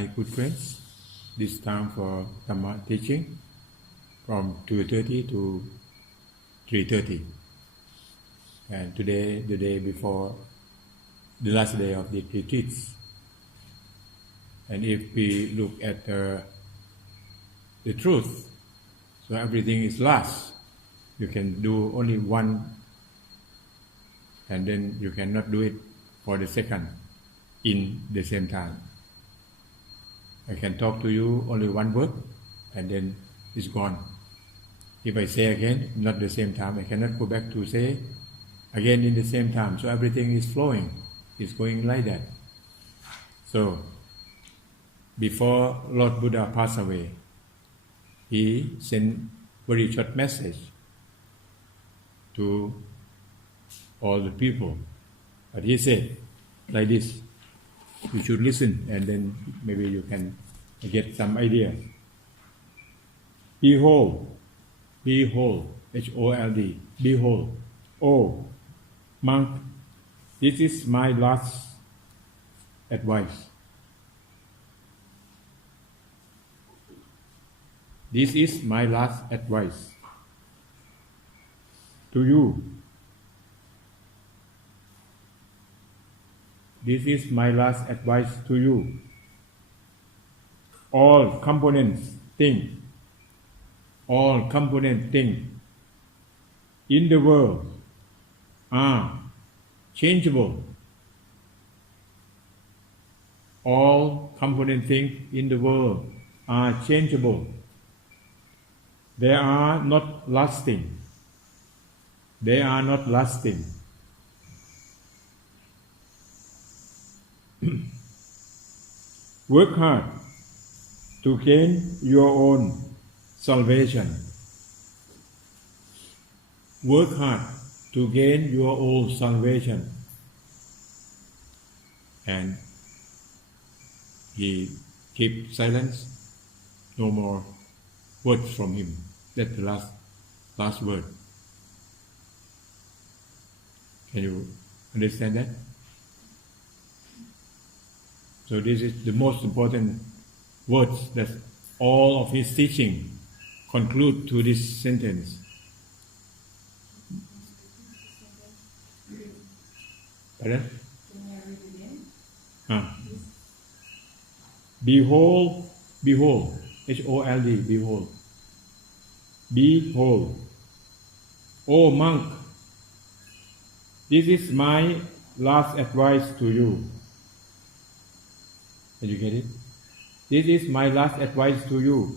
my good friends. This time for Dhamma teaching from 2:30 to 3:30. And today, the day before the last day of the retreats. And if we look at the truth, so everything is last. You can do only one, and then you cannot do it for the second in the same time. I can talk to you only one word, and then it's gone. If I say again, not the same time, I cannot go back to say again in the same time. So everything is flowing. It's going like that. So, before Lord Buddha passed away, he sent very short message to all the people. But he said like this, you should listen, and then maybe you can get some idea. Behold, H-O-L-D, behold, oh, monk, this is my last advice. This is my last advice to you. This is my last advice to you. All component things in the world are changeable. All component things in the world are changeable. They are not lasting. They are not lasting. Work hard to gain your own salvation. Work hard to gain your own salvation. And he kept silence. No more words from him. That's the last word. Can you understand that? So this is the most important words that all of his teaching conclude to this sentence. Pardon? Behold, H-O-L-D, behold. Behold, O monk, this is my last advice to you. Did you get it? This is my last advice to you.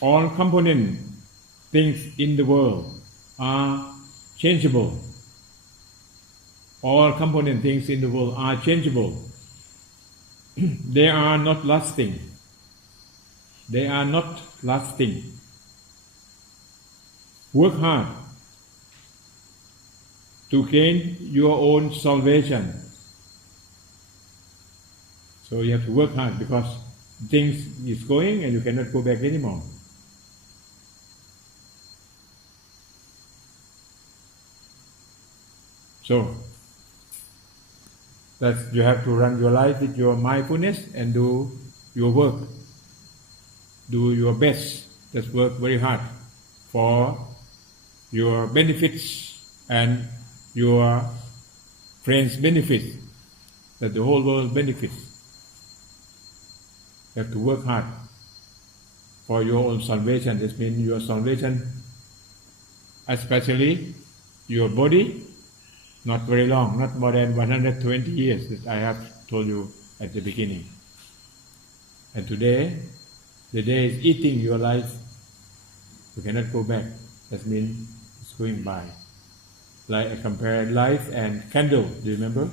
All component things in the world are changeable. All component things in the world are changeable. They are not lasting. They are not lasting. Work hard to gain your own salvation. So you have to work hard because things is going and you cannot go back anymore. So that you have to run your life with your mindfulness and do your work. Do your best. Just work very hard for your benefits and your friends' benefits, that the whole world benefits. You have to work hard for your own salvation. This means your salvation, especially your body, not very long, not more than 120 years, that I have told you at the beginning. And today, the day is eating your life. You cannot go back. That means it's going by. Like I compared life and candle. Do you remember?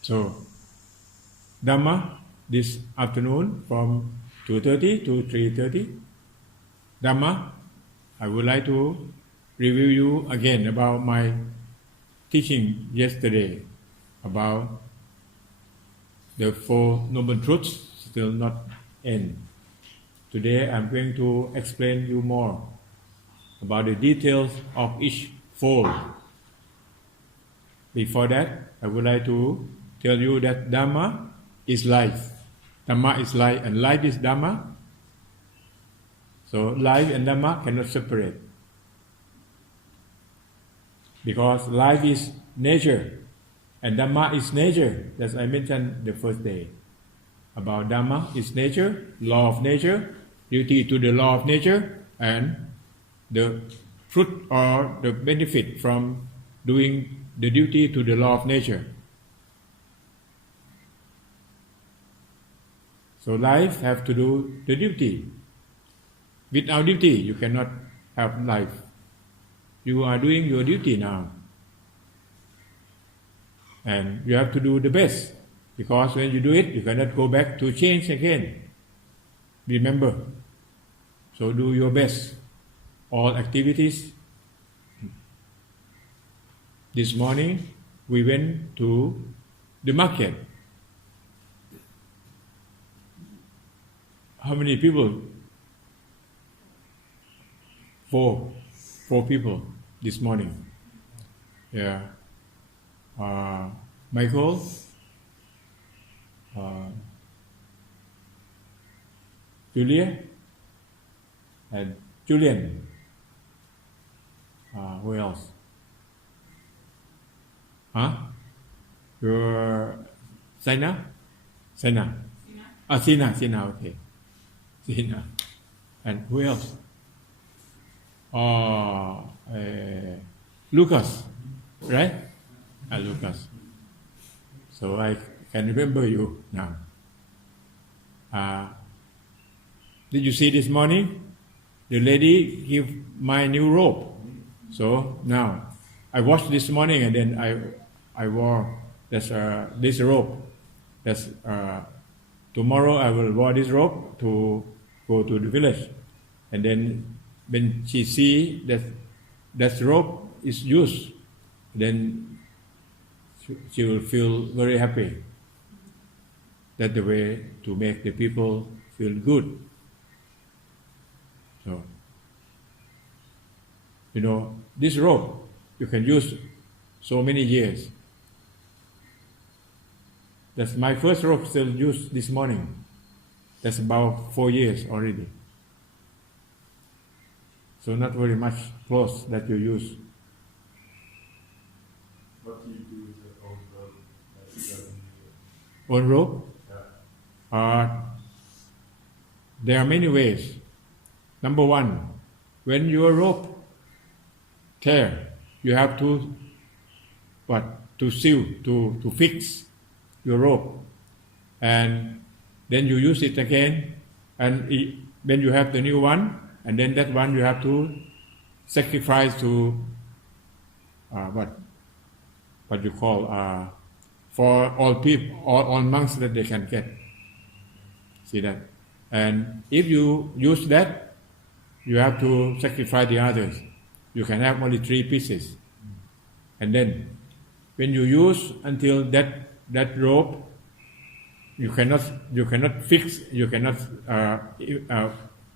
So, Dhamma this afternoon from 2:30 to 3:30. Dhamma, I would like to review you again about my teaching yesterday about the Four Noble Truths, still not end. Today I'm going to explain you more about the details of each fold. Before that, I would like to tell you that Dhamma is life. Dhamma is life and life is Dhamma. So life and Dhamma cannot separate. Because life is nature and Dhamma is nature. As I mentioned the first day. About Dhamma is nature, law of nature, duty to the law of nature, and the fruit or the benefit from doing the duty to the law of nature. So life have to do the duty. Without duty, you cannot have life. You are doing your duty now. And you have to do the best. Because when you do it, you cannot go back to change again. Remember. So do your best. All activities. This morning, we went to the market. How many people? Four people this morning. Yeah. Michael, Julia, and Julian. Who else? Your Sina? Sina, okay. Sina. And who else? Lucas, right? Lucas. So I can remember you now. Did you see this morning? The lady give my new robe. So now I washed this morning and then I wore this robe. That's tomorrow I will wear this robe to go to the village, and then when she see that robe is used, then she will feel very happy. That's the way to make the people feel good. So, this robe you can use so many years. That's my first robe still used this morning. That's about 4 years already. So not very much clothes that you use. What do you do with your own robe that you got in the Own robe? Yeah. There are many ways. Number one, when your robe tear, you have to sew, to fix your robe, and then you use it again, and when you have the new one, and then that one you have to sacrifice to what you call for all people, all monks that they can get. See that? And if you use that, you have to sacrifice the others. You can have only 3 pieces, and then when you use until that robe, you cannot fix, you cannot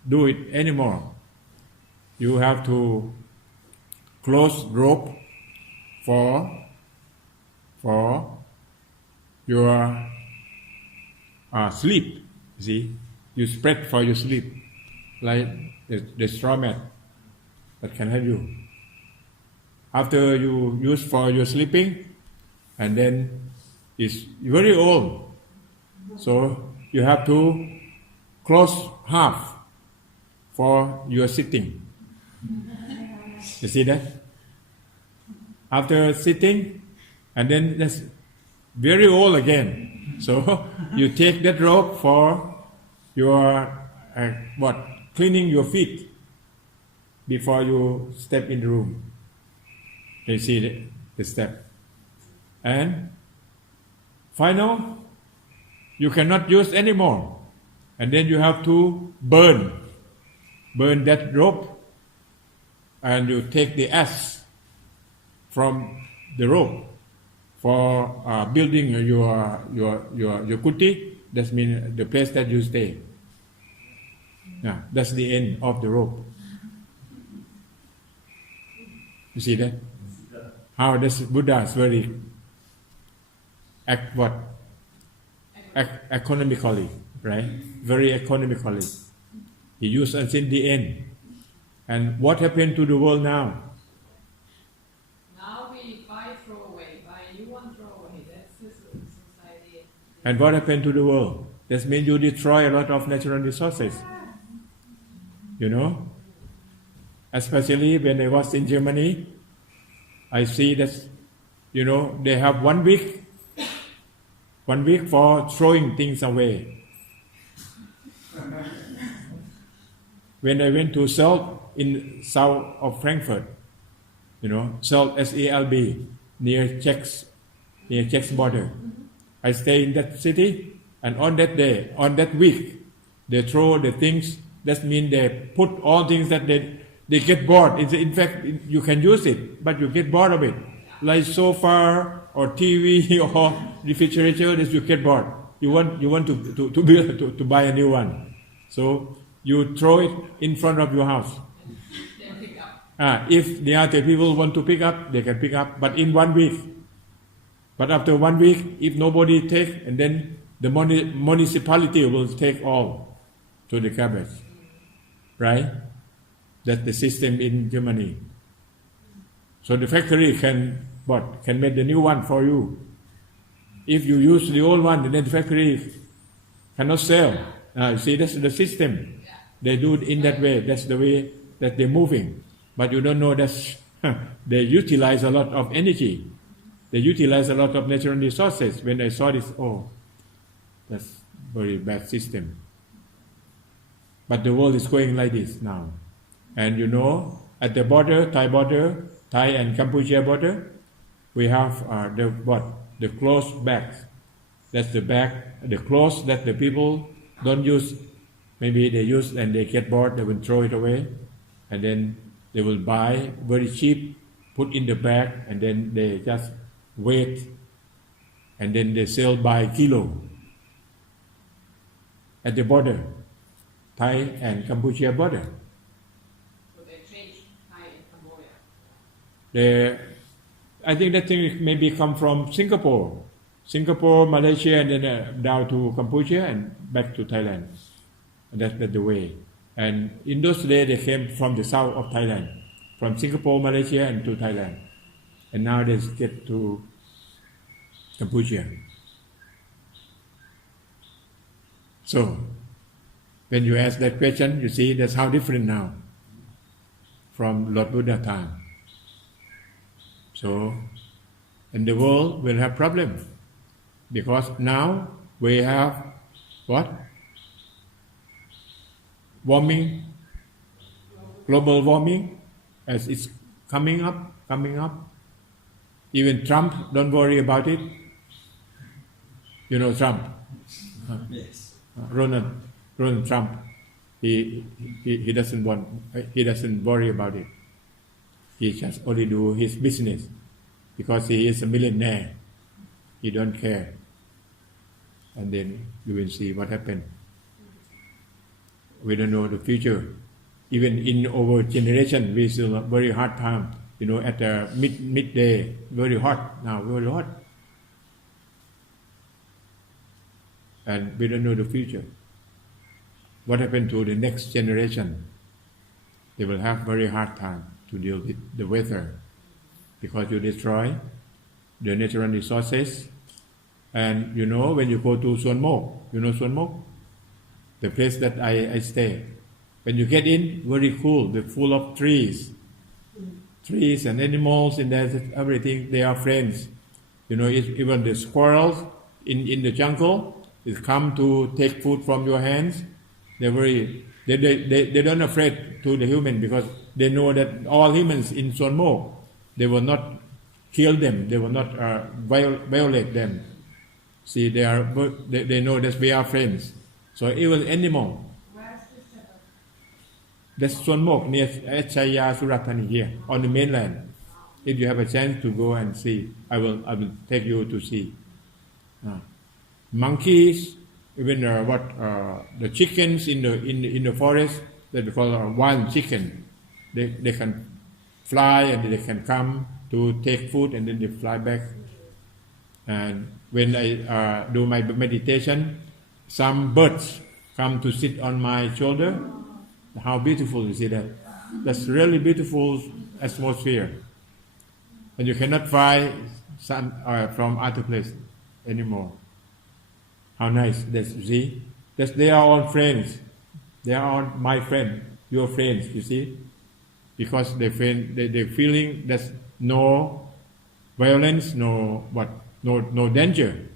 do it anymore. You have to close rope for your sleep. See, you spread for your sleep, like the straw mat that can help you. After you use for your sleeping, and then it's very old, so you have to close half for your sitting. You see that? After sitting, and then that's very old again. So you take that rope for your cleaning your feet before you step in the room. You see the step. And final, you cannot use anymore. And then you have to burn that rope, and you take the ash from the rope for building your kuti. That means the place that you stay. Yeah, that's the end of the rope. You see that? How this Buddha is very economically, right? Very economically. He used us in the end. And what happened to the world now? Now we buy, throw away. Buy a new one, throw away. That's the society. And what happened to the world? That means you destroy a lot of natural resources. You know? Especially when I was in Germany, I see that, you know, they have 1 week for throwing things away. When I went to Selb in south of Frankfurt, you know, Selb, S-E-L-B, near Czech's border. I stay in that city, and on that day, on that week, they throw the things. That means they put all things that they get bored. In fact, you can use it, but you get bored of it. Like sofa or TV or refrigerator, that you get bored. You want to buy a new one. So you throw it in front of your house. If the other people want to pick up, they can pick up, but in 1 week. But after 1 week, if nobody take, and then the municipality will take all to the garbage. Right? That's the system in Germany. So the factory can make the new one for you. If you use the old one, then the factory cannot sell. See, that's the system. They do it in that way. That's the way that they're moving. But you don't know that they utilize a lot of energy. They utilize a lot of natural resources. When I saw this, that's very bad system. But the world is going like this now. And you know, at the border, Thai and Cambodia border, we have the clothes bags. That's the bag, the clothes that the people don't use. Maybe they use and they get bored, they will throw it away. And then they will buy very cheap, put in the bag, and then they just wait. And then they sell by kilo at the border, Thai and Cambodia border. So they changed Thai and Cambodia. I think that thing maybe come from Singapore, Malaysia, and then down to Cambodia and back to Thailand. And that's the way. And in those days, they came from the south of Thailand, from Singapore, Malaysia, and to Thailand. And now they get to Cambodia. So, when you ask that question, you see that's how different now from Lord Buddha time. So, and the world will have problems because now we have what? Warming, global warming, as it's coming up. Even Trump, don't worry about it. You know Trump? Yes. Ronald Trump. He doesn't worry about it. He just only do his business because he is a millionaire. He don't care. And then you will see what happened. We don't know the future. Even in our generation, we still have very hard time. You know, at the midday, very hot now, very hot. And we don't know the future. What happened to the next generation? They will have very hard time to deal with the weather because you destroy the natural resources. And you know, when you go to Suan Mok, you know Suan Mok? The place that I stay. When you get in, very cool, they're full of trees and animals, and there's everything. They are friends. You know, even the squirrels in the jungle, they come to take food from your hands. They're they don't afraid to the human because they know that all humans in Suan Mok, they will not kill them. They will not violate them. See, they know that we are friends. So even animal. Where's this shepherd? That's Suan Mok near Chaya Surat Thani here on the mainland. If you have a chance to go and see, I will take you to see. Monkeys, even the chickens in the forest that we call wild chicken, they can fly and they can come to take food and then they fly back. And when I do my meditation, some birds come to sit on my shoulder. How beautiful, you see that? That's really beautiful atmosphere. And you cannot find some from other place anymore. How nice, that's, you see? That's, they are all friends. They are all my friend, your friends, you see? Because they feeling there's no violence, no danger.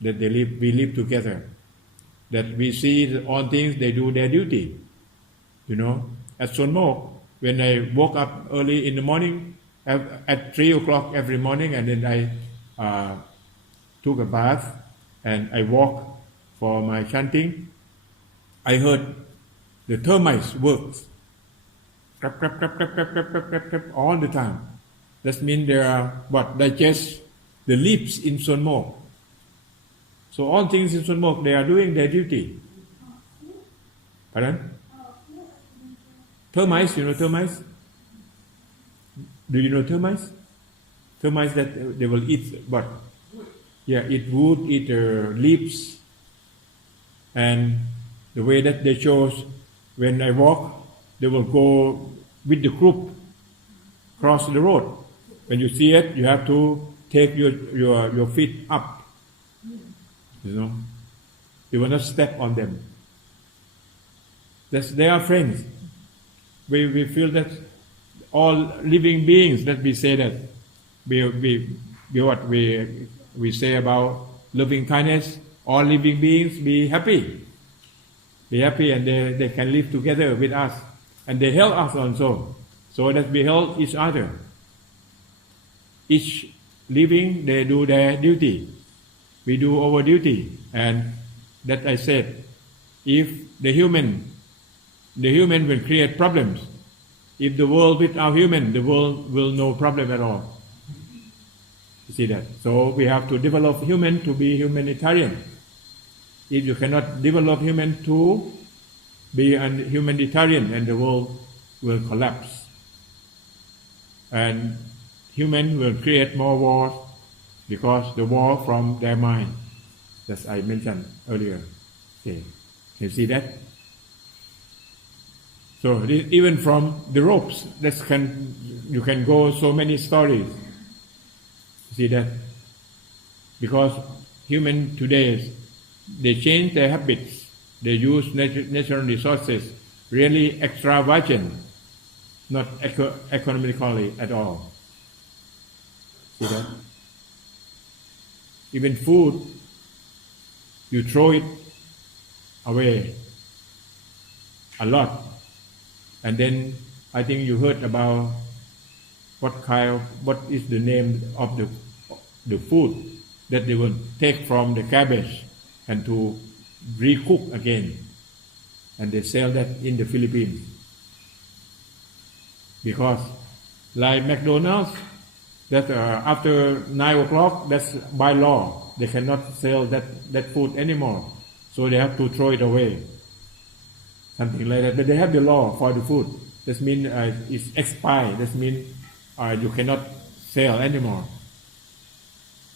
That we live together. That we see all things, they do their duty. You know, at Son Mok, when I woke up early in the morning, at 3 o'clock every morning, and then I took a bath and I walked for my chanting, I heard the termites work. Crap, crap, crap, crap, crap, crap, crap, crap, crap, all the time. That means they are digest the leaves in Son Mok. So all things in Son Mok, they are doing their duty. Pardon? Termites, you know termites? Do you know termites? Termites that they will eat what? Yeah, eat wood, eat leaves. And the way that they chose, when I walk, they will go with the group cross the road. When you see it, you have to take your feet up. You know, you will not step on them. They are friends. We feel that all living beings, that we say that we say about loving kindness, all living beings be happy. Be happy, and they can live together with us. And they help us also, so that we help each other. Each living, they do their duty. We do our duty. And that I said, if the human will create problems. If the world without human, the world will no problem at all. You see that? So we have to develop human to be humanitarian. If you cannot develop human to be a humanitarian, and the world will collapse. And human will create more wars, because the war from their mind, as I mentioned earlier. Okay. Can you see that? So even from the ropes, you can go so many stories. See that? Because human today, they change their habits. They use natural resources really extravagant, not economically at all. See that? Even food, you throw it away a lot. And then I think you heard about what is the name of the food that they will take from the cabbage and to recook again, and they sell that in the Philippines. Because like McDonald's, that after 9 o'clock, that's by law, they cannot sell that food anymore, so they have to throw it away. Something like that. But they have the law for the food. That means it's expired. That means you cannot sell anymore.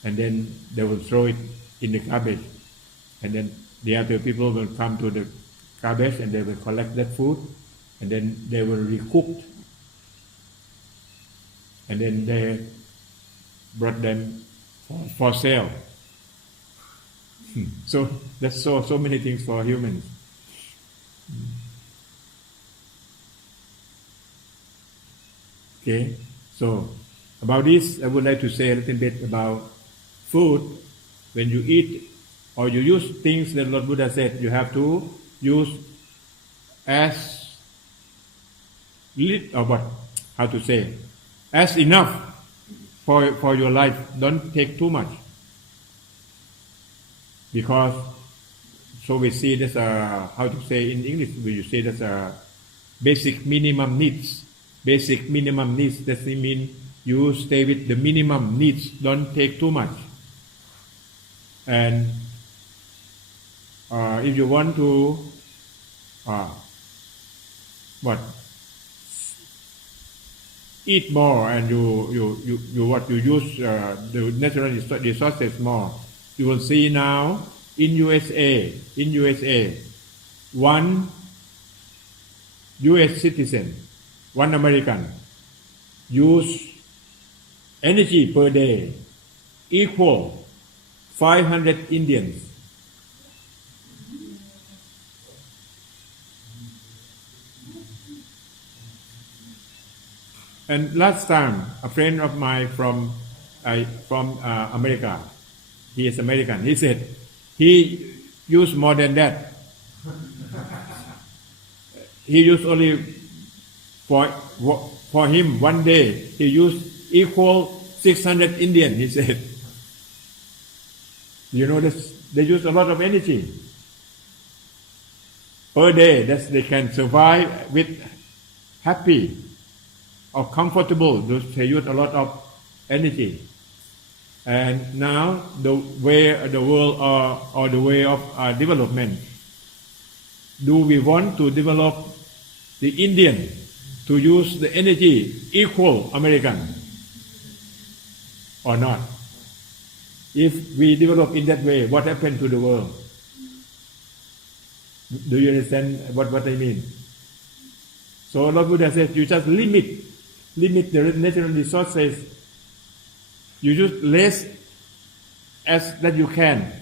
And then they will throw it in the garbage. And then the other people will come to the garbage and they will collect that food. And then they will recook. And then they brought them for sale. So that's so many things for humans. Okay, so about this, I would like to say a little bit about food. When you eat or you use things that Lord Buddha said, you have to use as as enough for your life. Don't take too much, because so we see this how to say in English, we say that's basic minimum needs. Basic minimum needs, that means you stay with the minimum needs, don't take too much. And if you want to eat more and you use the natural resources more. You will see now in USA, one US citizen, one American, use energy per day equal 500 Indians. And last time, a friend of mine from America, he is American, he said he used more than that. He used only for him one day, he used equal 600 Indian, he said. You know, they use a lot of energy per day that they can survive with happy or comfortable. They use a lot of energy. And now the way the world or the way of development, do we want to develop the Indian to use the energy equal American or not? If we develop in that way, what happened to the world? Do you understand what I mean? So Lord Buddha says, you just limit the natural resources. You use less as that you can,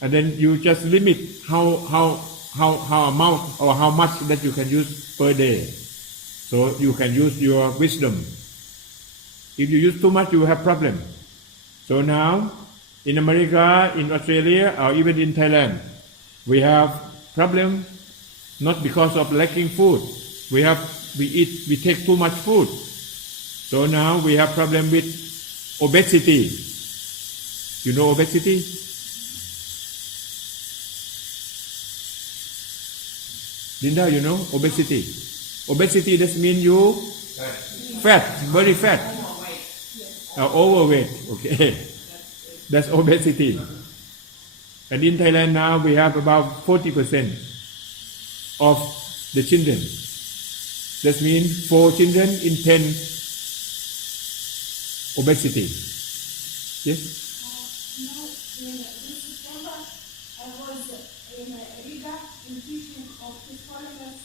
and then you just limit how amount or how much that you can use per day. So you can use your wisdom. If you use too much, you will have problem. So now, in America, in Australia, or even in Thailand, we have problem not because of lacking food. We take too much food. So now we have problem with obesity. You know obesity? Linda, you know obesity? Obesity does mean you fat, very fat. Overweight, okay. That's obesity. And in Thailand now we have about 40% of the children. That means 4 children in 10 obesity. Yes? No, in this September I was in Riga in teaching of His Holiness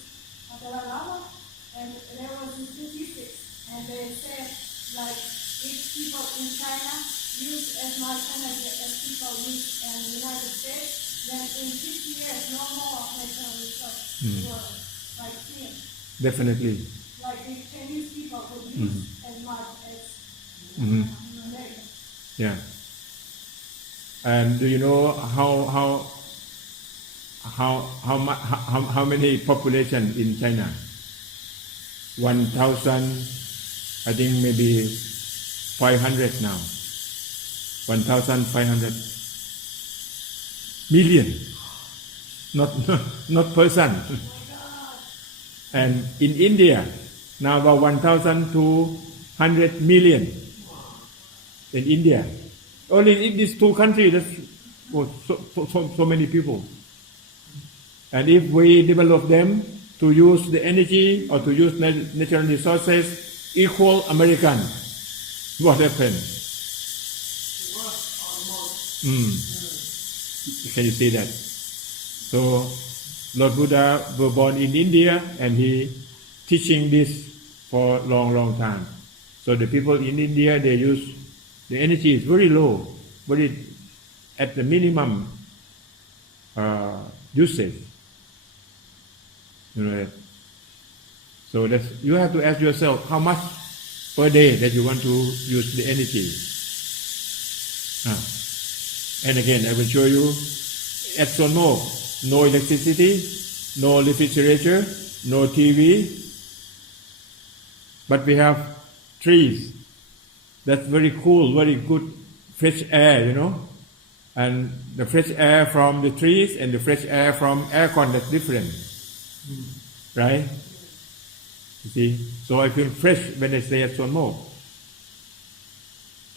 Dalai Lama, and there was a statistics, and they said like if people in China use as much energy as people use in the United States, then in 50 years no more natural resources will like clean. Definitely. Like the Chinese people would use as much as America. Yeah. And do you know how many population in China? 1,000, I think maybe 500 now. 1,500 million. Not person. And in India, now about 1,200 million. In India. Only in these 2 countries, that's so many people. And if we develop them to use the energy or to use natural resources equal American, what happens? Can you see that? So Lord Buddha was born in India and he teaching this for long time. So the people in India, they use the energy is very low, very at the minimum usage. You know that. So that's, you have to ask yourself how much per day that you want to use the energy. And again, I will show you at Sonmo, no electricity, no refrigerator, no TV, but we have trees. That's very cool, very good fresh air, you know. And the fresh air from the trees and the fresh air from aircon, that's different. Right? You see? So I feel fresh when I stay at Sonmo.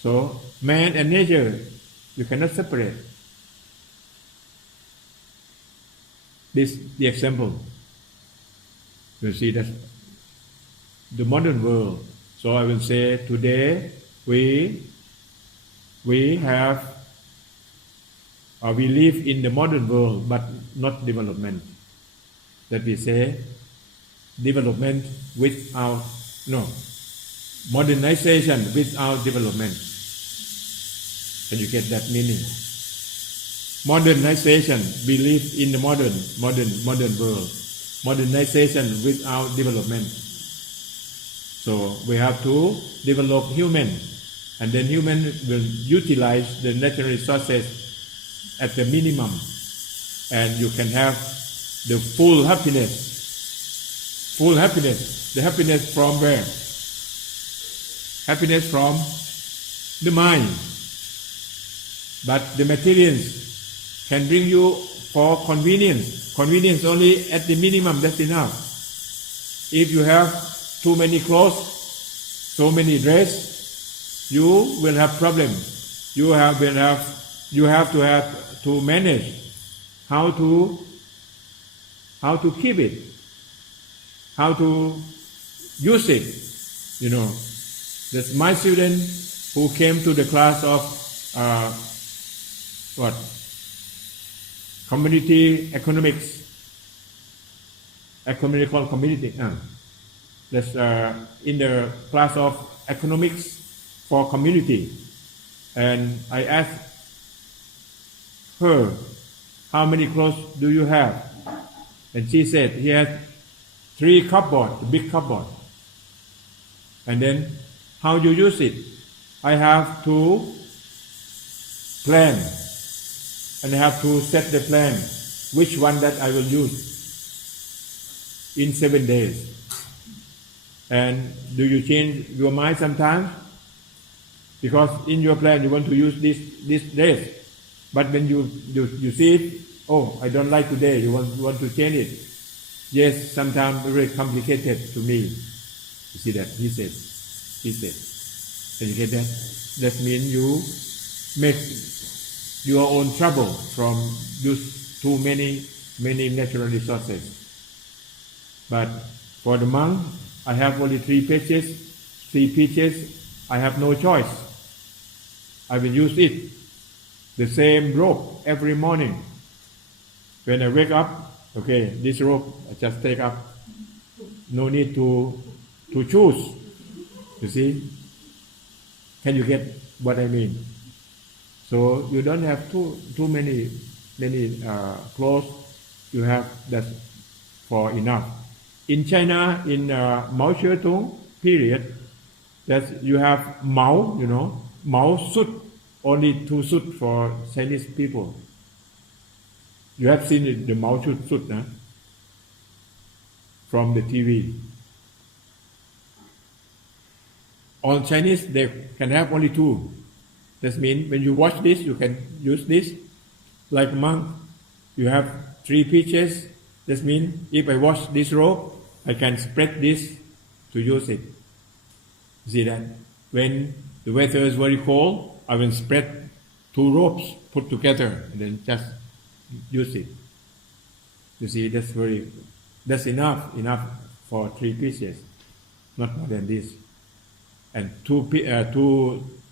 So man and nature, you cannot separate. This the example. You see that the modern world. So I will say today we have we live in the modern world, but not development. That we say development without modernization without development. Can you get that meaning? Modernization, we live in the modern world. Modernization without development. So we have to develop human, and then human will utilize the natural resources at the minimum, and you can have the full happiness. Full happiness. The happiness from where? Happiness from the mind. But the materials can bring you for convenience. Convenience only at the minimum, that's enough. If you have too many clothes, so many dress, you will have problem. You have to manage how to keep it, how to use it. That's my student who came to the class of community economics, economical community. That's in the class of economics for community, and I asked her, how many clothes do you have? And she said he has 3 cupboards, big cupboard. And then how you use it? I have to plan, and I have to set the plan which one that I will use in 7 days. And do you change your mind sometimes? Because in your plan you want to use this days, but when you see it, oh, I don't like today, you want to change it. Yes, sometimes very complicated to me. You see that? He said. Can you get that? That means you make your own trouble from use too many natural resources. But for the monk, I have only 3 pages. I have no choice. I will use it. The same rope every morning. When I wake up, okay, this rope I just take up. No need to choose. You see? Can you get what I mean? So you don't have too many clothes. You have that for enough. In China, in Mao Zedong period, that you have Mao, Mao suit, only 2 suit for Chinese people. You have seen the Mao suit, from the TV. All Chinese, they can have only 2. That means when you watch this, you can use this. Like monk, you have 3 pieces. That means if I wash this rope, I can spread this to use it. See that? When the weather is very cold, I will spread 2 ropes put together and then just use it. You see, that's enough for 3 pieces, not more than this. And 2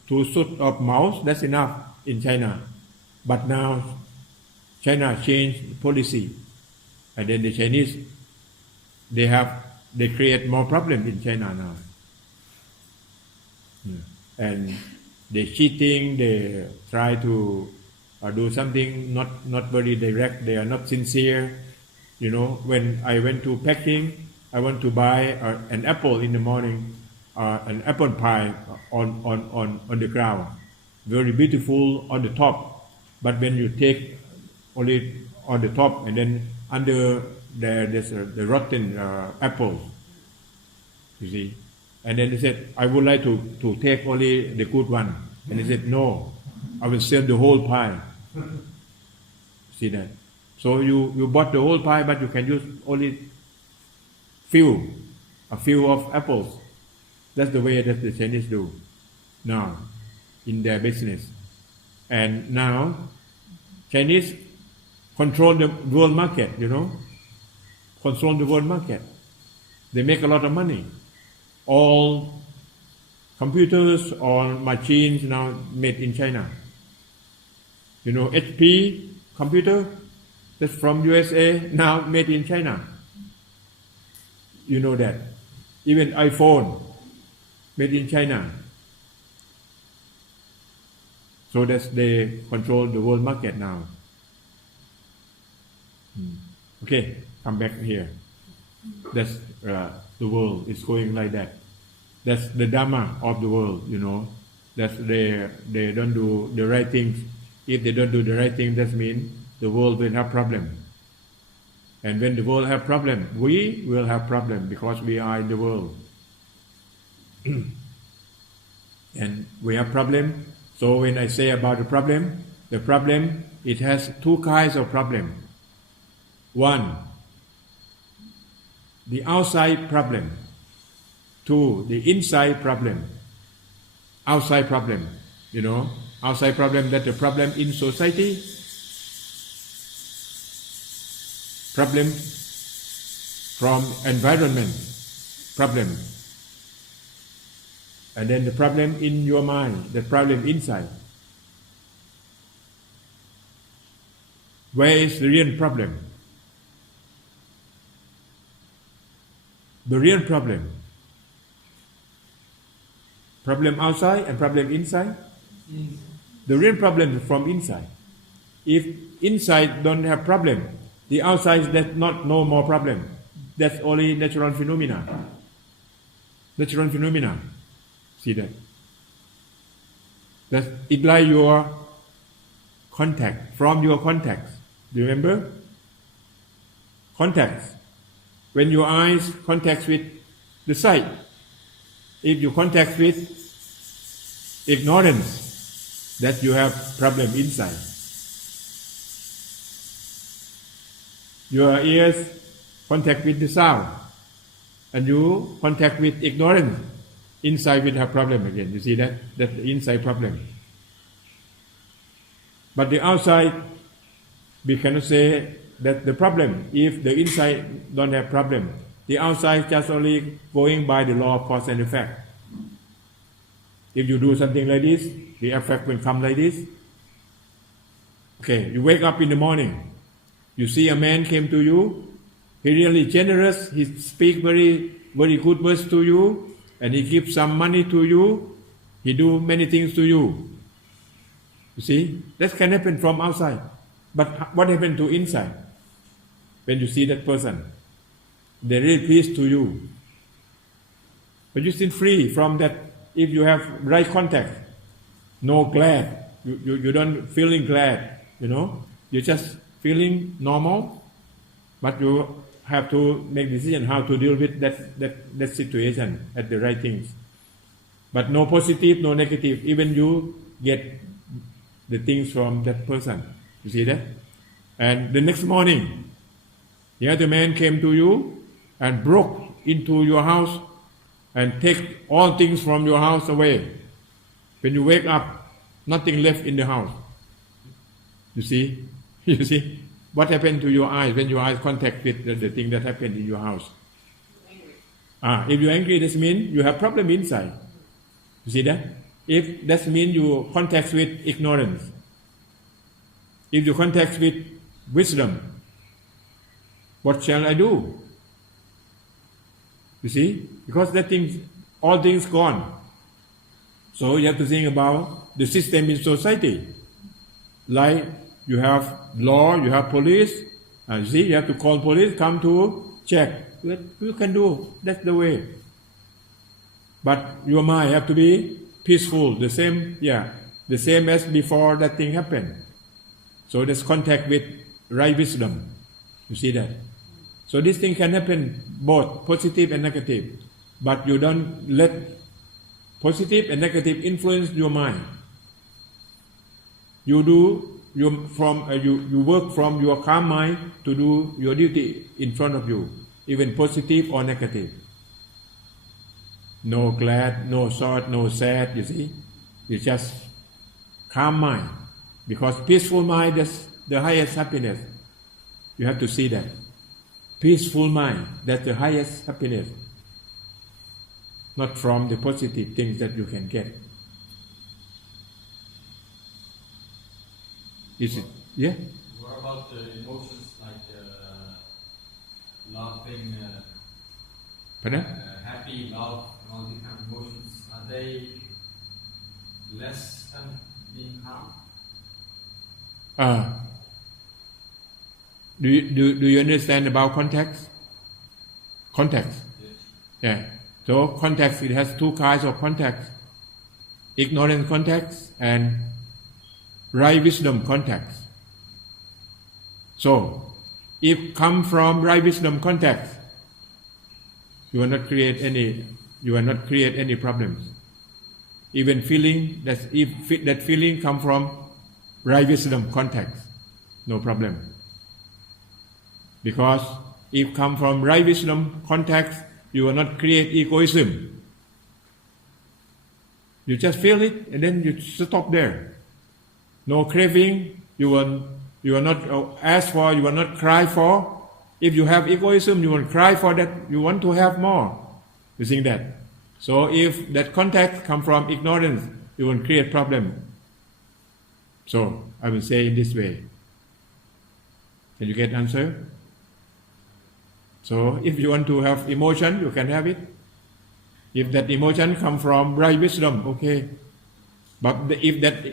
suits of mouse, that's enough in China. But now China changed policy, and then the Chinese they create more problem in China now. And they cheating, they try to do something not very direct, they are not sincere. When I went to Peking, I want to buy an apple in the morning, an apple pie on the ground, very beautiful on the top, but when you take only on the top and then under there's the rotten apples, you see. And then he said, I would like to take only the good one. And he said, no, I will sell the whole pie. See that? So you bought the whole pie, but you can use only a few of apples. That's the way that the Chinese do now in their business. And now Chinese control the world market, control the world market. They make a lot of money. all computers or machines now made in China. You know, HP computer, that's from USA, now made in China. You know that. Even iPhone, made in China. So that they control the world market now. Okay, come back here. That's the world is going like that. That's the Dhamma of the world, you know. That's they don't do the right things. If they don't do the right thing, that means the world will have problem. And when the world have problem, we will have problem because we are in the world. And we have problem. So when I say about the problem, it has two kinds of problem. One, the outside problem. Two, the inside problem. Outside problem, you know, outside problem, that the problem in society, problem from environment, problem. And then the problem in your mind, the problem inside. Where is the real problem? The real problem. Problem outside and problem inside? The real problem is from inside. If inside don't have problem, the outside is not no more problem. That's only natural phenomena. Natural phenomena. See that? That's it like your contact, from your contacts. Do you remember? Contacts. When your eyes contact with the sight, if you contact with ignorance, that you have problem inside. Your ears contact with the sound, and you contact with ignorance, inside will have problem again. You see that? That's the inside problem. But the outside, we cannot say that the problem. If the inside don't have problem, the outside just only going by the law of cause and effect. If you do something like this, the effect will come like this. Okay, you wake up in the morning, you see a man came to you, he really generous, he speak very, very good words to you, and he gives some money to you, he do many things to you. You see, that can happen from outside. But what happened to inside? When you see that person, they really pleased to you. But you still free from that. If you have right contact, no glad, you don't feeling glad, you know, you're just feeling normal, but you have to make decision how to deal with that situation at the right things. But no positive, no negative, even you get the things from that person. You see that? And the next morning, the other man came to you and broke into your house and take all things from your house away. When you wake up, nothing left in the house. You see? You see? What happened to your eyes when your eyes contact with the thing that happened in your house? If you're angry, that means you have problem inside. You see that? If that means you contact with ignorance. If you contact with wisdom, what shall I do? You see? Because that thing, all things gone. So you have to think about the system in society. Like you have law, you have police. You see, you have to call police, come to check. You can do, that's the way. But your mind have to be peaceful, the same as before that thing happened. So there's contact with right wisdom. You see that? So this thing can happen both positive and negative. But you don't let positive and negative influence your mind. You work from your calm mind to do your duty in front of you, even positive or negative. No glad, no sad, no sad, you see. You just calm mind. Because peaceful mind is the highest happiness. You have to see that. Peaceful mind, that's the highest happiness. not from the positive things that you can get. Is it? Yeah? What about the emotions like laughing, Pardon? happy, love, and all these kind of emotions? Are they less than being harmed? Do you understand about context? Context. Yes. Yeah. So context, it has two kinds of context: ignorant context and right wisdom context. So, if come from right wisdom context, you will not create any problems. Even feeling that feeling come from right wisdom context, no problem. Because if come from right wisdom context, you will not create egoism. You just feel it and then you stop there. No craving, you will not ask for, you will not cry for. If you have egoism, you will cry for that, you want to have more. You think that. So if that context come from ignorance, you will create problem. So I will say in this way. Can you get answer? So if you want to have emotion, you can have it. If that emotion come from right wisdom, okay. But if that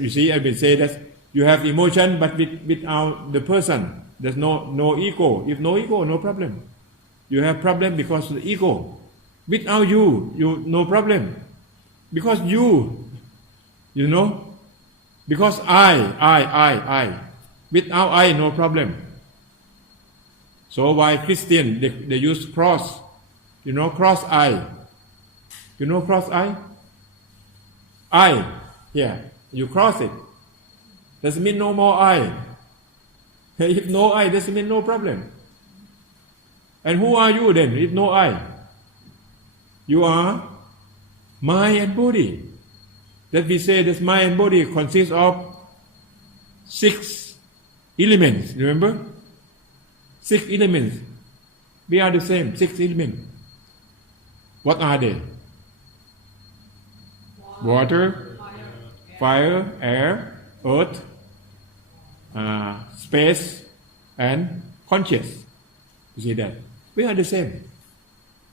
you see, I will say that you have emotion, but without the person, there's no ego. If no ego, no problem. You have problem because of the ego. Without you no problem. Because because I. Without I, no problem. So why Christian, they use cross. Cross I. Cross I? I, yeah, you cross it. Doesn't mean no more I. If no I, doesn't mean no problem. And who are you then, if no I? You are mind and body. That we say that mind and body consists of 6 elements, remember? 6 elements. We are the same, 6 elements. What are they? Water, fire, air, earth, space, and conscious. You see that? We are the same.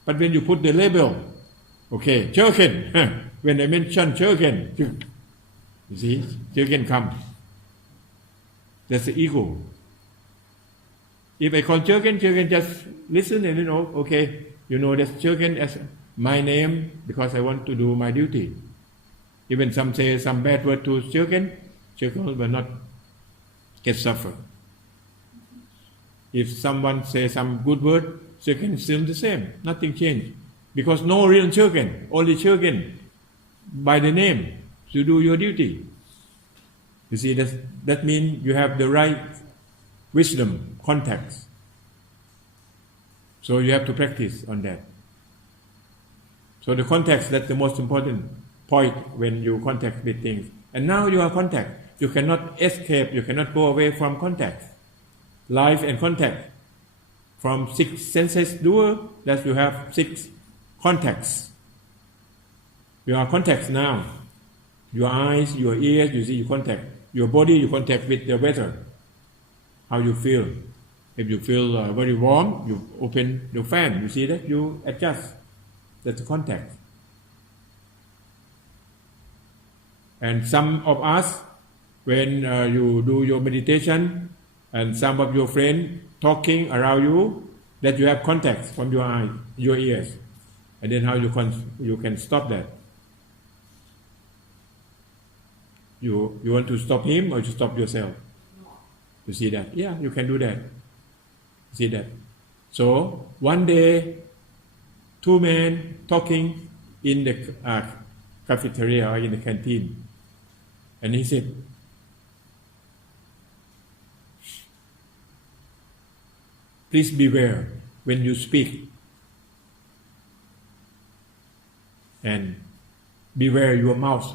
But when you put the label, okay, Churken, when I mention Churken, you see, Churken comes. That's the ego. If I call Churken just listen and okay, that's Churken as my name because I want to do my duty. Even some say some bad word to Churken will not get suffer. If someone say some good word, Churken is still the same. Nothing changed. Because no real Churken, only Churken by the name to do your duty. You see, that means you have the right wisdom context. So you have to practice on that. So the context, that's the most important point when you contact with things. And now you are contact. You cannot escape, you cannot go away from contact. Life and contact. From 6 senses doer, that you have 6 contacts. You are contacts now. Your eyes, your ears, you see, you contact. Your body, you contact with the weather. How you feel. If you feel very warm, you open the fan. You see that? You adjust. That's contact. And some of us, when you do your meditation, and some of your friends talking around you, that you have contacts from your eyes, your ears. And then how you can stop that. You want to stop him or to stop yourself? You see that? Yeah, you can do that. See that? So, one day, 2 men talking in the cafeteria or in the canteen. And he said, please beware when you speak. And beware your mouth.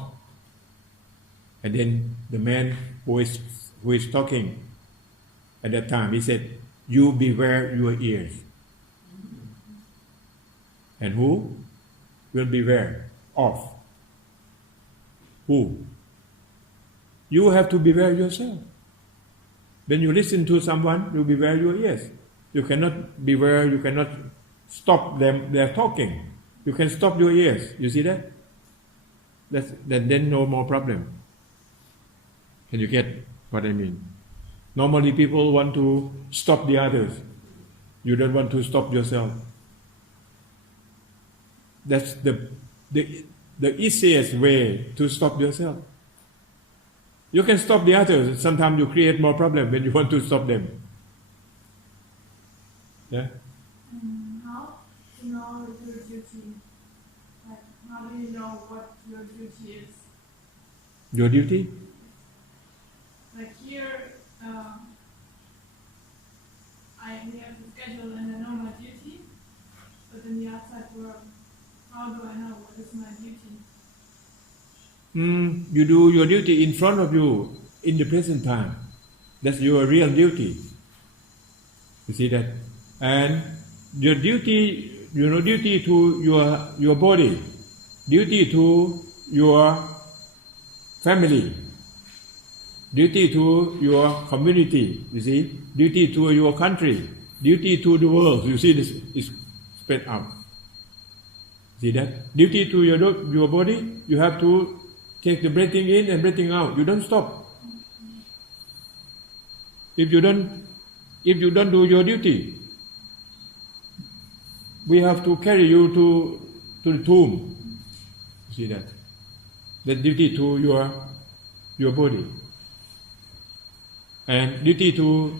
And then the man who is talking at that time, he said, you beware your ears. And who? will beware of. Who? You have to beware yourself. When you listen to someone, you beware your ears. You cannot beware, you cannot stop them, they are talking. You can stop your ears. You see that? Then no more problem. Can you get what I mean? Normally people want to stop the others. You don't want to stop yourself. That's the easiest way to stop yourself. You can stop the others. Sometimes you create more problem when you want to stop them. Yeah? How to know your duty? Like, how do you know what your duty is? Your duty? Like here, we have the schedule and I know my duty, but in the outside world, how do I know what is my duty? You do your duty in front of you in the present time. That's your real duty. You see that? And your duty, duty to your body, duty to your family, duty to your community, you see, duty to your country, duty to the world. You see, this is spread out. See that? Duty to your body, you have to take the breathing in and breathing out. You don't stop. If you don't do your duty, we have to carry you to the tomb. You see that? The duty to your body. And duty to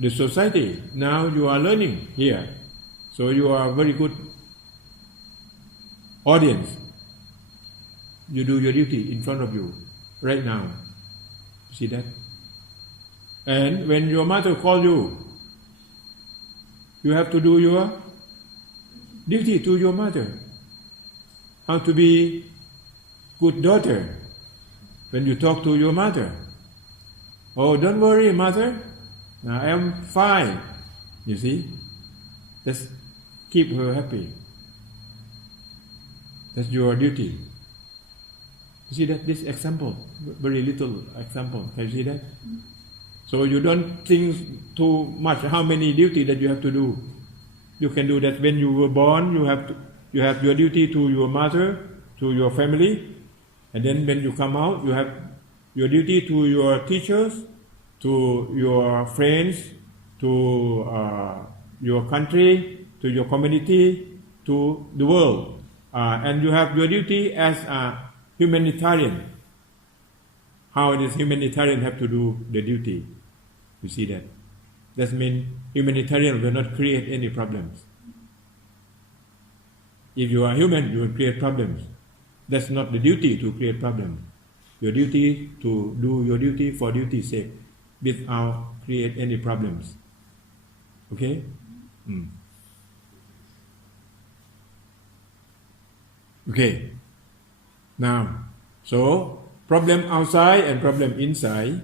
the society. Now you are learning here. So you are a very good audience. You do your duty in front of you right now. See that? And when your mother calls you, you have to do your duty to your mother. How to be good daughter when you talk to your mother. Oh, don't worry, mother. I am fine. You see? Just keep her happy. That's your duty. You see that? This example, very little example. Can you see that? So you don't think too much how many duty that you have to do. You can do that when you were born. You have your duty to your mother, to your family, and then when you come out, you have your duty to your teachers, to your friends, to your country, to your community, to the world, and you have your duty as a humanitarian. How does humanitarian have to do the duty? You see that? That means humanitarian will not create any problems. If you are human, you will create problems. That's not the duty to create problems. Your duty to do your duty for duty's sake, without create any problems. Okay? Okay. Now, so problem outside and problem inside,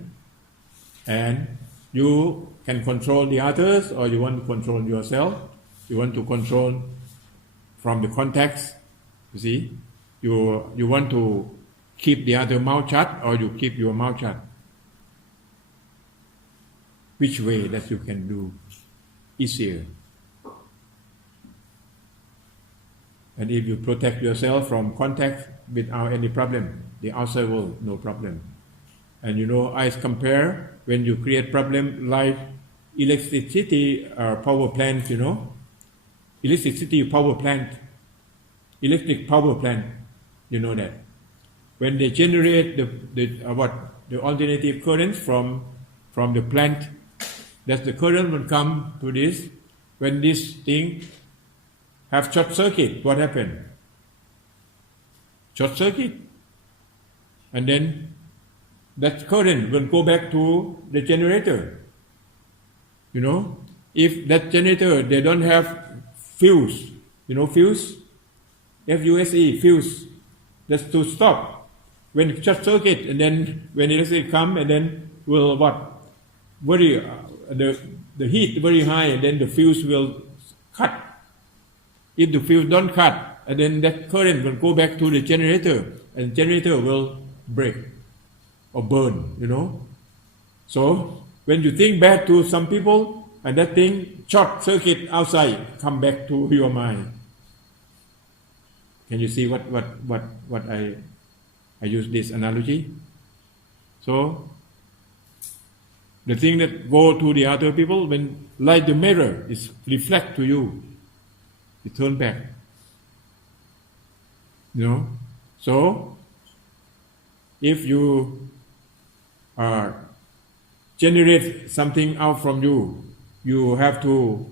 and you can control the others, or you want to control yourself. You want to control from the context. You see, you want to keep the other mouth shut, or you keep your mouth shut. Which way that you can do easier? And if you protect yourself from contact without any problem, the outside world, no problem. And I compare when you create problem like electricity power plant, electricity power plant, electric power plant, you know that. When they generate the alternative current from the plant, that the current will come to this. When this thing have short circuit, what happened? Short circuit. And then that current will go back to the generator. If that generator, they don't have fuse, fuse? F-U-S-E, fuse. That's to stop. When short circuit, and then when electricity come, and then will the heat very high, and then the fuse will cut. If the fuse don't cut, and then that current will go back to the generator, and generator will break or burn, So when you think back to some people, and that thing short circuit outside, come back to your mind. Can you see what I use this analogy? So the thing that go to the other people, when like the mirror is reflect to you, it turn back. So if you generate something out from you, you have to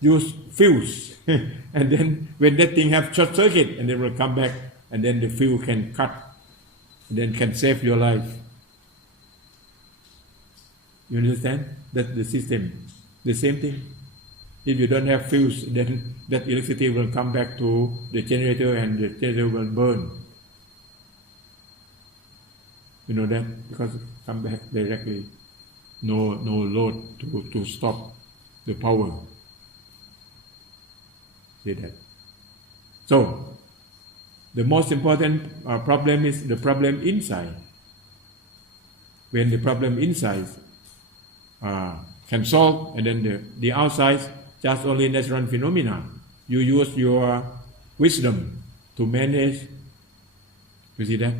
use fuse, and then when that thing have short circuit, and then will come back, and then the fuse can cut, and then can save your life. You understand? That's the system. The same thing. If you don't have fuse, then that electricity will come back to the generator, and the generator will burn. You know that? Because it come back directly. No load to stop the power. See that? So, the most important problem is the problem inside. When the problem inside can solve, and then the outside just only natural phenomena. You use your wisdom to manage. You see that?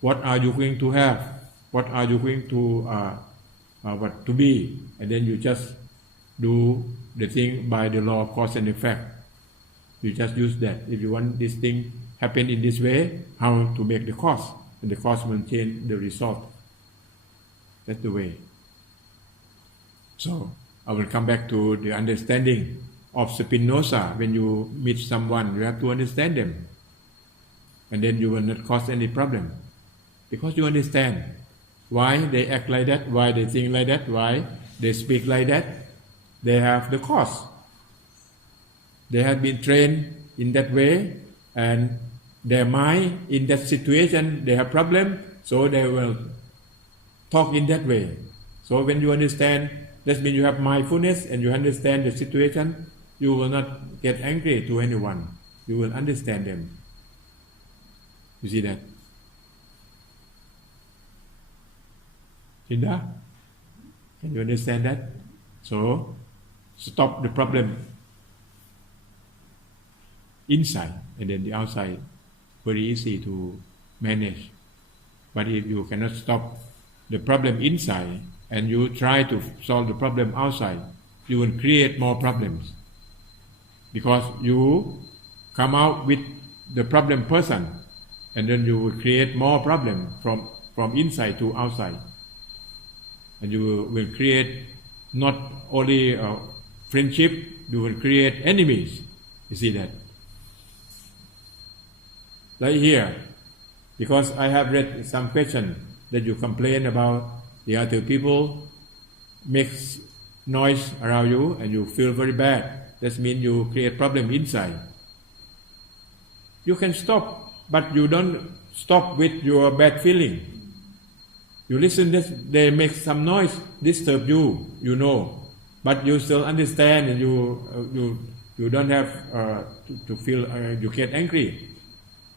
What are you going to have? What are you going to be? And then you just do the thing by the law of cause and effect. You just use that. If you want this thing happen in this way, how to make the cause, and the cause will change the result. That's the way. So I will come back to the understanding of Spinoza. When you meet someone, you have to understand them, and then you will not cause any problem, because you understand why they act like that, why they think like that, why they speak like that. They have the cause. They have been trained in that way, and their mind in that situation, they have problem, so they will talk in that way. So when you understand, that means you have mindfulness and you understand the situation, you will not get angry to anyone. You will understand them. You see that? Linda, can you understand that? So, stop the problem inside, and then the outside, very easy to manage. But if you cannot stop the problem inside, and you try to solve the problem outside, you will create more problems. Because you come out with the problem person, and then you will create more problem from inside to outside. And you will create not only friendship, you will create enemies. You see that? Like here, because I have read some question that you complain about the other people makes noise around you and you feel very bad. That means you create problem inside. You can stop, but you don't stop with your bad feeling. You listen this, they make some noise, disturb you, but you still understand, and you don't have to feel you get angry.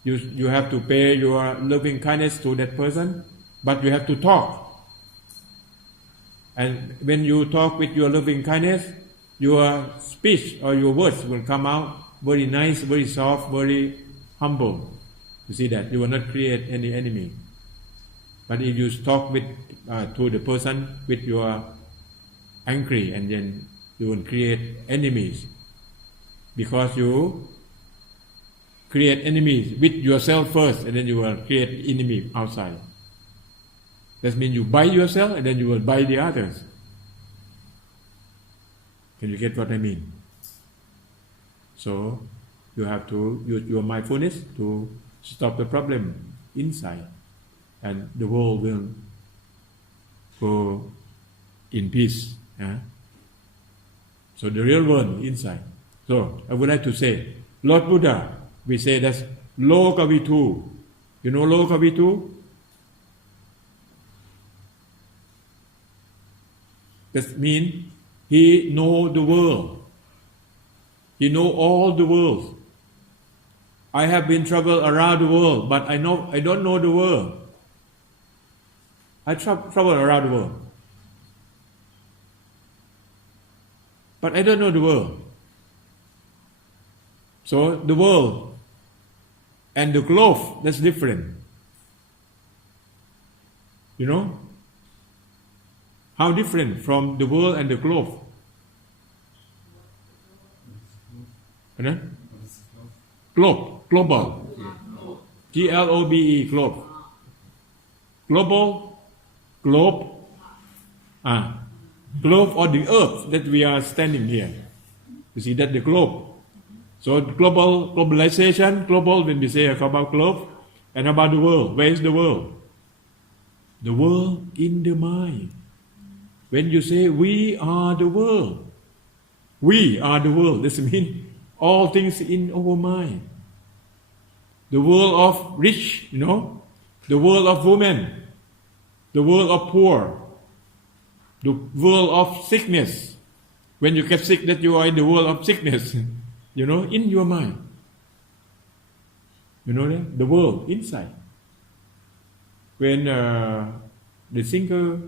You have to pay your loving kindness to that person, but you have to talk. And when you talk with your loving kindness, your speech or your words will come out very nice, very soft, very humble. You see that? You will not create any enemy. But if you talk with to the person with your angry, and then you will create enemies, because you create enemies with yourself first, and then you will create enemy outside. That means you buy yourself, and then you will buy the others. Can you get what I mean? So you have to use your mindfulness to stop the problem inside, and the world will go in peace. So the real world inside. So I would like to say, Lord Buddha, we say that's Lokavitu. You know Lokavitu? That means he know the world. He know all the world. I have been traveled around the world, but I don't know the world. I travel around the world, but I don't know the world. So the world and the globe, that's different. You know? How different from the world and the globe? Globe, global. Globe, globe. Global, globe. Globe or the earth that we are standing here. You see that the globe. So globalization, global, when we say about globe, and about the world. Where is the world? The world in the mind. When you say we are the world, we are the world. This means all things in our mind. The world of rich, the world of women, the world of poor, the world of sickness. When you get sick, that you are in the world of sickness, in your mind. You know that? The world inside. When the singer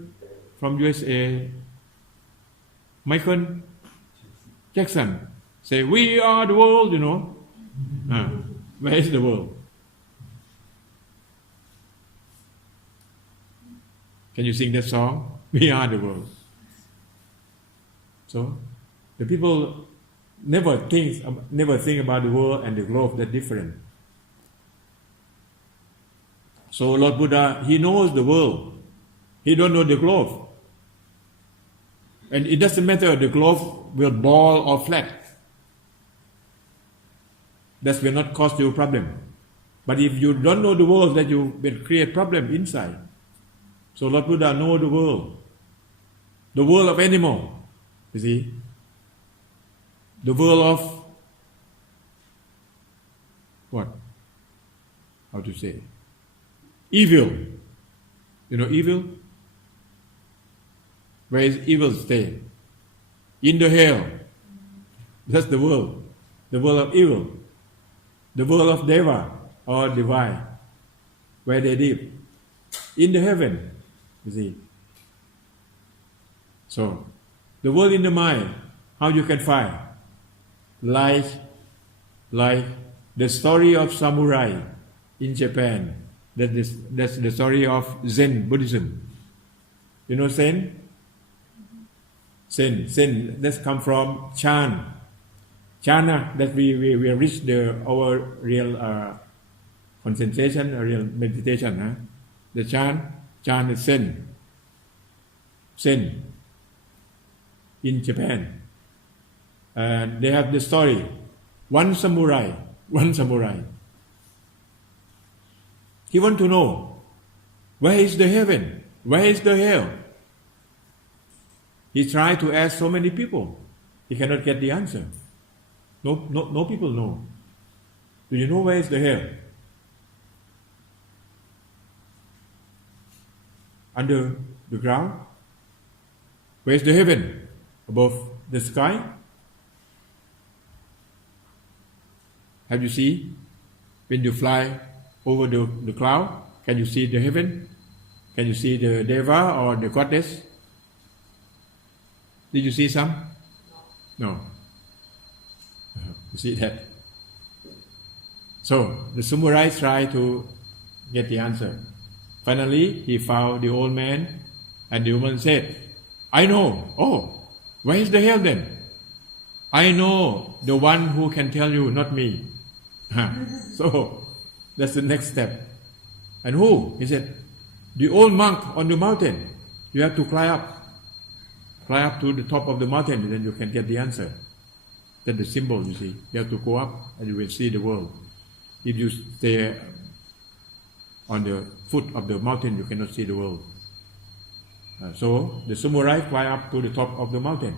from USA, Michael Jackson, say, we are the world, where is the world? Can you sing that song? We are the world. So, the people never think about the world and the globe that different. So Lord Buddha, he knows the world. He don't know the globe. And it doesn't matter if the globe will ball or flat. That will not cause you a problem. But if you don't know the world, that you will create problem inside. So Lord Buddha knows the world. The world of animal. You see? The world of what? How to say? Evil. Evil? Where is evil stay? In the hell. That's the world. The world of evil. The world of Deva or divine. Where they live. In the heaven. You see. So, the world in the mind, how you can find? Like the story of samurai in Japan. That's the story of Zen Buddhism. You know Zen? Zen, that's come from Chan. Chana, that we reach our real concentration, or real meditation. Huh? The Chan is Zen. Zen in Japan. And they have the story. One samurai. He want to know, where is the heaven? Where is the hell? He tried to ask so many people. He cannot get the answer. No people know. Do you know where is the hell? Under the ground? Where is the heaven? Above the sky? Have you seen? When you fly over the cloud, can you see the heaven? Can you see the Deva or the goddess? Did you see some? No. You see that? So, the samurai tried to get the answer. Finally, he found the old man, and the woman said, I know. Oh, where is the hell then? I know the one who can tell you, not me. So, that's the next step. And who? He said, the old monk on the mountain. You have to climb up to the top of the mountain, and then you can get the answer. That's the symbol, you see. You have to go up, and you will see the world. If you stay on the foot of the mountain, you cannot see the world. So the samurai climb up to the top of the mountain.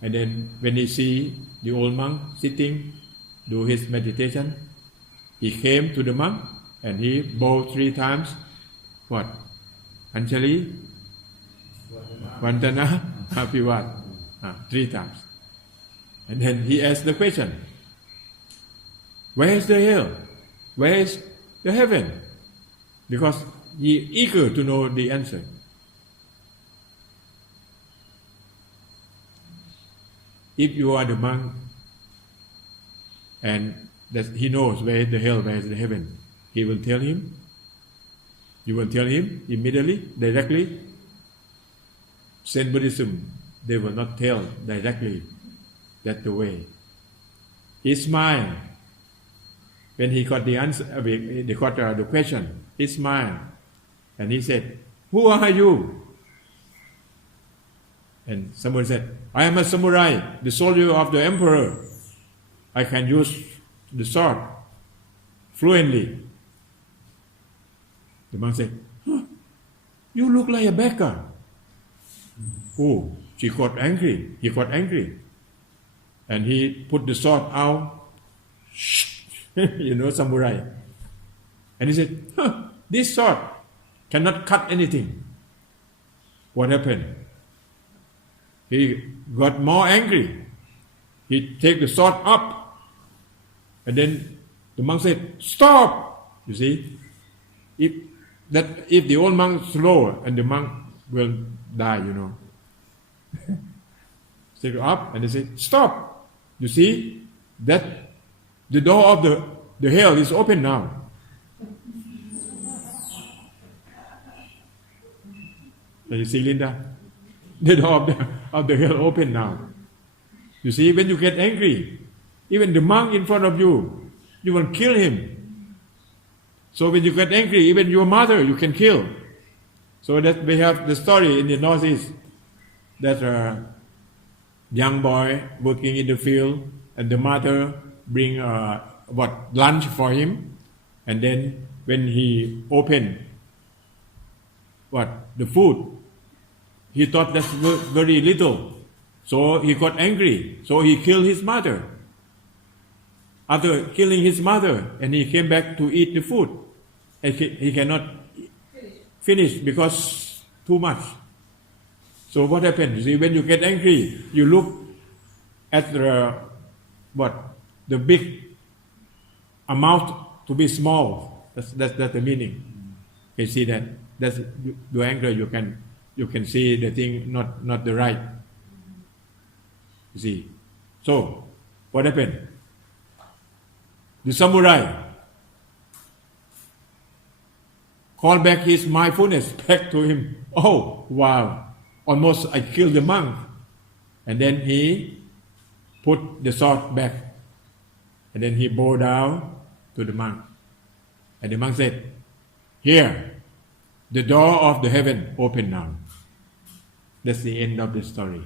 And then when he see the old monk sitting, do his meditation, he came to the monk and he bowed 3 times. What? Anjali, Vandana, Apivat. 3 times. And then he asked the question, Where is the hell? Where is the heaven? Because he eager to know the answer. If you are the monk and that he knows where is the hell, where is the heaven, he will tell him. You will tell him immediately, directly. Zen Buddhism, they will not tell directly that's the way. He smiled when he got the answer. They got the question. He smiled and he said, "Who are you?" And someone said, "I am a samurai, the soldier of the emperor. I can use the sword fluently." The monk said, "Huh, you look like a beggar." Oh, she got angry. He got angry. And he put the sword out. Samurai. And he said, "Huh, this sword cannot cut anything." What happened? He got more angry. He take the sword up. And then the monk said, "Stop!" You see? If the old monk slow, and the monk will die, Take it up and they say, "Stop!" You see that the door of the hell is open now. You see, Linda? The door of the hell open now. You see, when you get angry, even the monk in front of you, you will kill him. So when you get angry, even your mother you can kill. So that we have the story in the Northeast that young boy working in the field, and the mother bring lunch for him, and then when he opened the food, he thought that's very little, so he got angry, so he killed his mother. After killing his mother, and he came back to eat the food, and he cannot finish because too much. So what happened? You see, when you get angry, you look at the big amount to be small. That's the meaning. You see that? That's your anger. You can see the thing not the right. You see. So what happened? The samurai called back his mindfulness back to him. Oh wow! Almost I killed the monk. And then he put the sword back. And then he bowed down to the monk. And the monk said, "Here, the door of the heaven open now." That's the end of the story.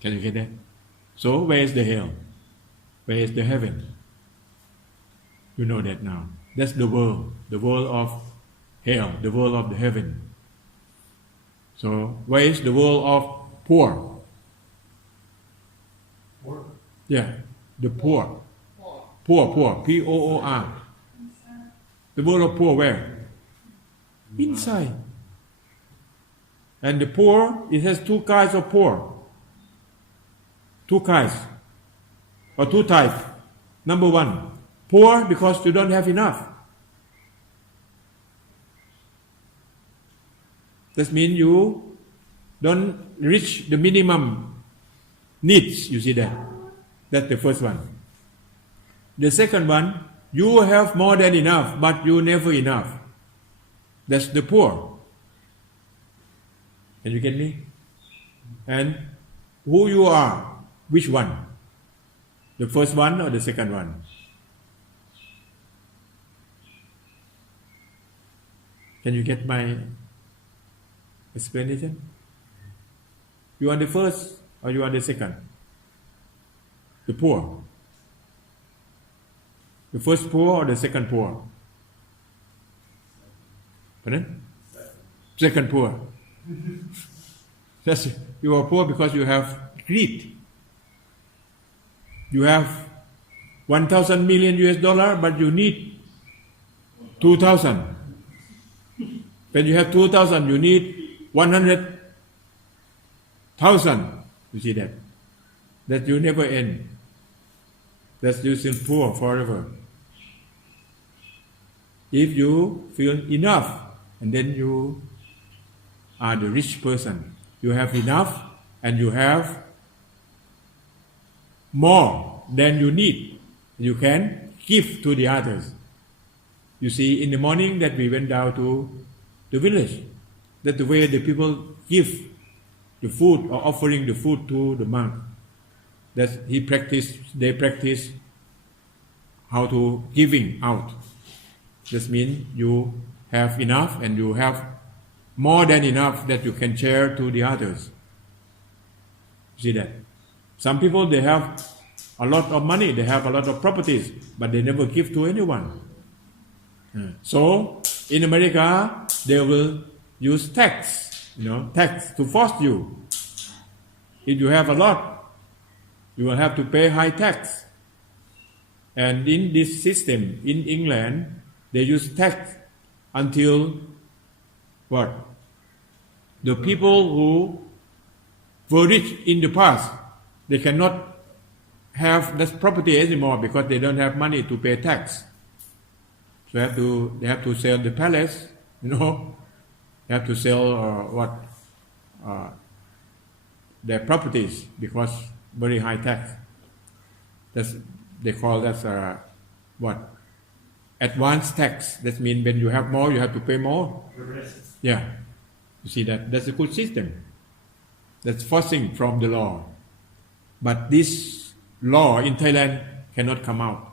Can you get that? So where is the hell? Where is the heaven? You know that now. That's the world of hell, the world of the heaven. So where is the world of poor? Poor? Yeah, the poor. Poor, P-O-O-R. The world of poor where? Inside. And the poor, it has two kinds of poor. Two kinds. Or two types. Number one, poor because you don't have enough. That means you don't reach the minimum needs. You see that? That's the first one. The second one, you have more than enough, but you never enough. That's the poor. Can you get me? And who you are, which one? The first one or the second one? Can you get my explanation? You are the first or you are the second? The poor. The first poor or the second poor? Pardon? Second poor. That's, you are poor because you have greed. You have 1,000 million US dollar, but you need 2,000. When you have 2,000, you need 100,000. You see that? That you never end. That's you still poor forever. If you feel enough, and then you are the rich person. You have enough, and you have more than you need. You can give to the others. You see, in the morning that we went down to the village, that's the way the people give the food or offering the food to the monk. That they practice how to giving out. This means you have enough and you have more than enough that you can share to the others. See that? Some people, they have a lot of money, they have a lot of properties, but they never give to anyone. So, in America, they will use tax to force you. If you have a lot, you will have to pay high tax. And in this system, in England, they use tax until what? The people who were rich in the past, they cannot have that property anymore because they don't have money to pay tax. So they have to sell the palace, they have to sell their properties because very high tax. They call that advanced tax. That means when you have more, you have to pay more. Yeah, you see that. That's a good system. That's forcing from the law. But this law in Thailand cannot come out.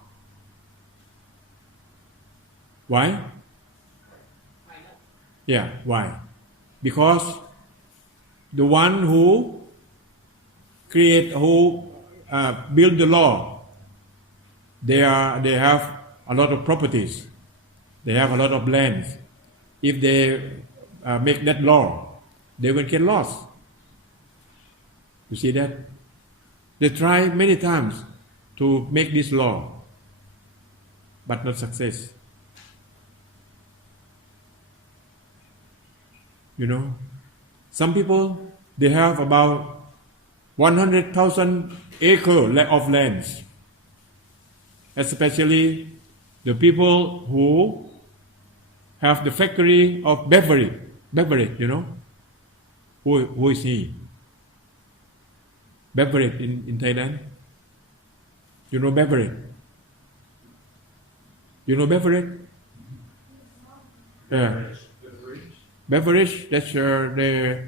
Why? Why not? Yeah, why? Because the one who build the law, they have a lot of properties, they have a lot of lands. If they make that law, they will get lost. You see that? They try many times to make this law, but not success. Some people, they have about 100,000 acres of lands, especially the people who have the factory of beverage, who is he? Beverage in Thailand. You know beverage? Yeah. Beverage, that's the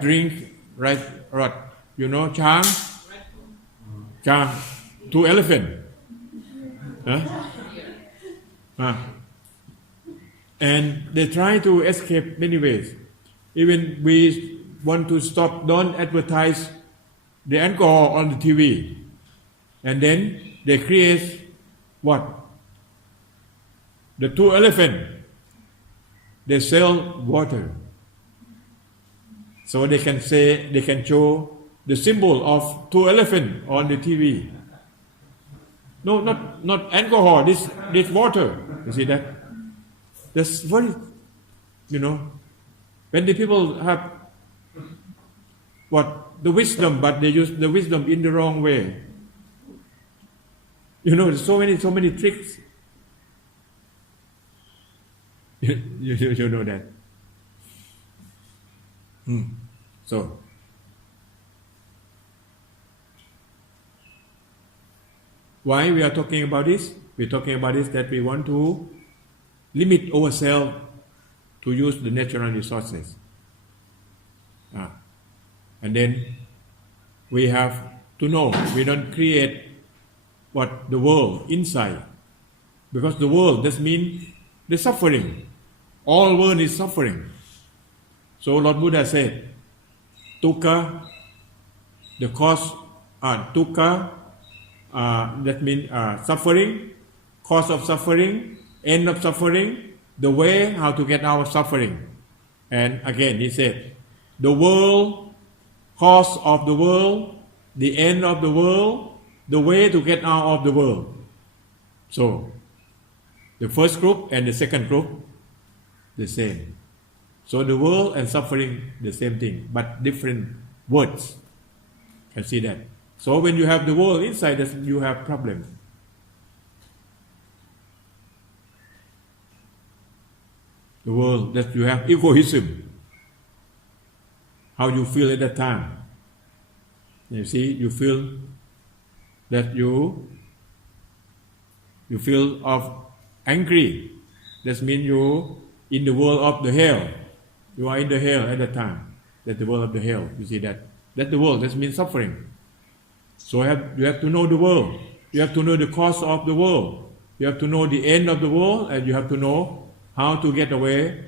drink, right? Chang, two elephant. And they try to escape many ways. Even we want to stop, don't advertise the alcohol on the TV. And then they create what? The two elephant. They sell water. So they can show the symbol of two elephants on the TV. No, not alcohol, this water. You see that? That's very, when the people have the wisdom, but they use the wisdom in the wrong way. There's so many tricks. You know that. So, why we are talking about this? We're talking about this that we want to limit ourselves to use the natural resources. And then we have to know we don't create the world inside. Because the world, that means the suffering. All world is suffering. So Lord Buddha said, dukkha, the cause, dukkha, that means suffering, cause of suffering, end of suffering, the way how to get out of suffering. And again he said, the world, cause of the world, the end of the world, the way to get out of the world. So, the first group and the second group, the same. So the world and suffering, the same thing, but different words. Can see that. So when you have the world inside, you have problems. The world, that you have egoism. How you feel at that time. You see, you feel that you feel of angry. That means you in the world of the hell. You are in the hell at that time. That's the world of the hell. You see that? That's the world. That means suffering. So you have to know the world. You have to know the cause of the world. You have to know the end of the world, and you have to know how to get away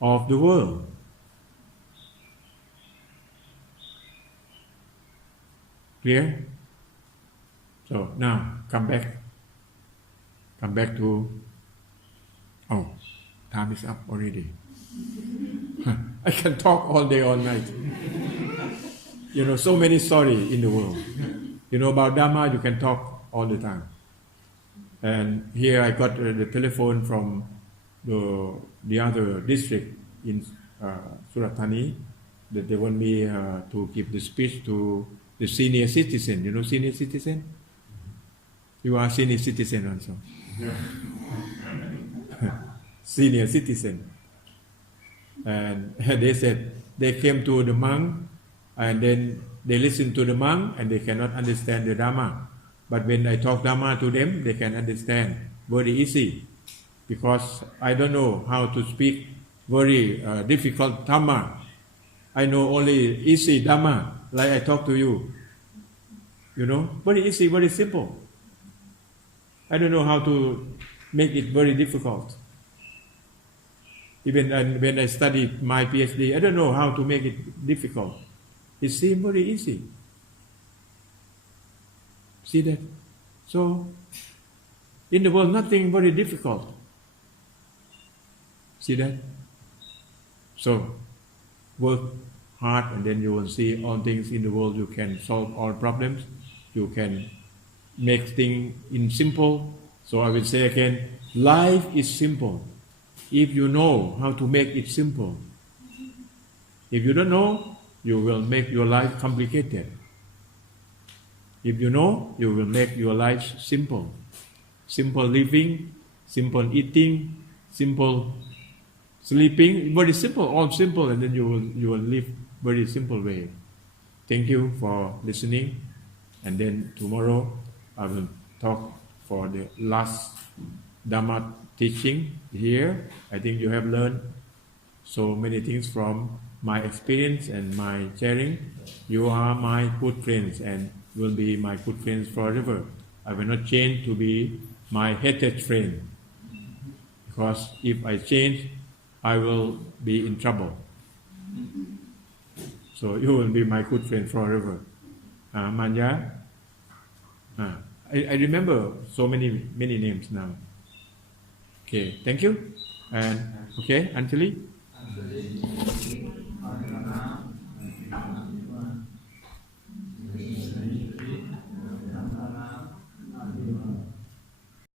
of the world. Clear? So now come back. Come back to. Oh, time is up already. I can talk all day, all night. So many stories in the world. About Dhamma, you can talk all the time. And here I got the telephone from the other district in Surat, Thani, that they want me to give the speech to the senior citizen. You know senior citizen? You are senior citizen also. Yeah. Senior citizen. And they said they came to the monk and then they listen to the monk and they cannot understand the Dhamma. But when I talk Dhamma to them, they can understand very easy. Because I don't know how to speak very difficult Dhamma. I know only easy Dhamma, like I talk to you. Very easy, very simple. I don't know how to make it very difficult. Even when I studied my PhD, I don't know how to make it difficult. It seems very easy. See that? So, in the world, nothing very difficult. See that? So, work hard and then you will see all things in the world. You can solve all problems. You can make things in simple. So I will say again, life is simple. If you know how to make it simple. If you don't know, you will make your life complicated. If you know, you will make your life simple. Simple living, simple eating, simple sleeping, very simple, all simple, and then you will live very simple way. Thank you for listening, and then tomorrow I will talk for the last Dhamma teaching here. I think you have learned so many things from my experience and my sharing. You are my good friends and will be my good friends forever. I will not change to be my hated friend, because if I change, I will be in trouble. So you will be my good friend forever. Manya? I remember so many names now. Okay, thank you. And okay, Anjali?